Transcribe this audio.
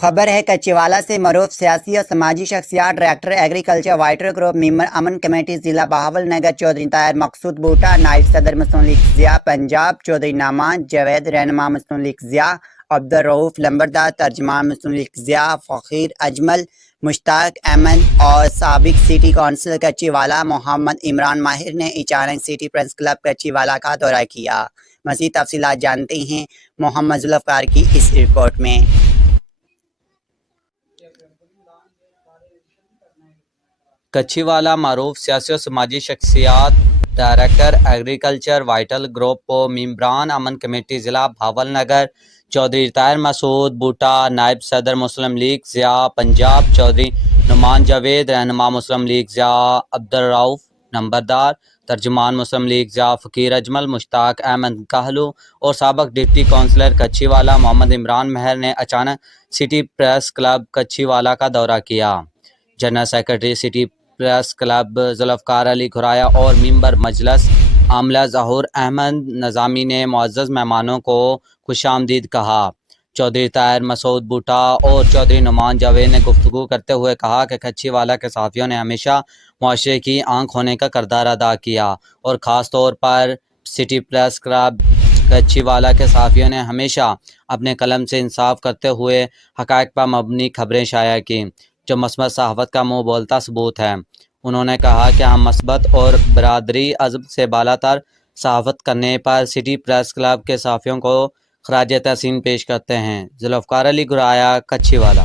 خبر ہے کچھیوالا سے معروف سیاسی اور سماجی شخصیات director agriculture vital group member امن کمیٹی ضلع بہاول نگر چودھری طاہر مقصود بوٹا نائب صدر مسلم لیگ ضیاء پنجاب چودھری نعمان جاوید رہنما مسلم لیگ ضیاء عبدالرؤف لمبردار ترجمان مسلم لیگ ضیاء فقیر اجمل مشتاق احمد اور سابق سٹی کونسلر کچھیوالا محمد عمران ماہر نے اچانک سٹی پریس کلب کچھیوالا کا دورہ کیا۔ مزید تفصیلات جانتے ہیں محمد ذوالفقار کی اس رپورٹ میں۔ کچھیوالا معروف سیاسی اور سماجی شخصیات ڈائریکٹر ایگریکلچر وائٹل گروپ ممبران امن کمیٹی ضلع بہاول نگر چودھری طاہر مسعود بوٹا نائب صدر مسلم لیگ ضیاء پنجاب چودھری نعمان جاوید رہنما مسلم لیگ ضیاء عبدالرؤف لمبردار ترجمان مسلم لیگ ضیاء فقیر اجمل مشتاق احمد کہلو اور سابق ڈپٹی کونسلر کچھیوالا محمد عمران ماہر نے اچانک سٹی پریس کلب کچھیوالا کا دورہ کیا۔ General secretary city press club Zulfiqar Ali Ghuraya اور ممبر مجلس عاملہ ظہور احمد نظامی نے معزز مہمانوں کو خوش آمدید کہا۔ چودھری طاہر مسعود بوٹا اور چودھری نعمان جاوید نے گفتگو کرتے ہوئے کہا کہ کچھیوالا کے صحافیوں نے ہمیشہ معاشرے کی آنکھ ہونے کا کردار ادا کیا اور خاص طور پر سٹی پریس کلب کچھیوالا کے صحافیوں نے ہمیشہ اپنے قلم سے انصاف کرتے ہوئے حقائق پر مبنی خبریں شائع کی، جو مثبت صحافت کا منہ بولتا ثبوت ہے۔ انہوں نے کہا کہ ہم مثبت اور برادری عزم سے بالا تر صحافت کرنے پر سٹی پریس کلب کے صحافیوں کو خراج تحسین پیش کرتے ہیں۔ ذوالفقار علی گھرایا، کچھیوالا۔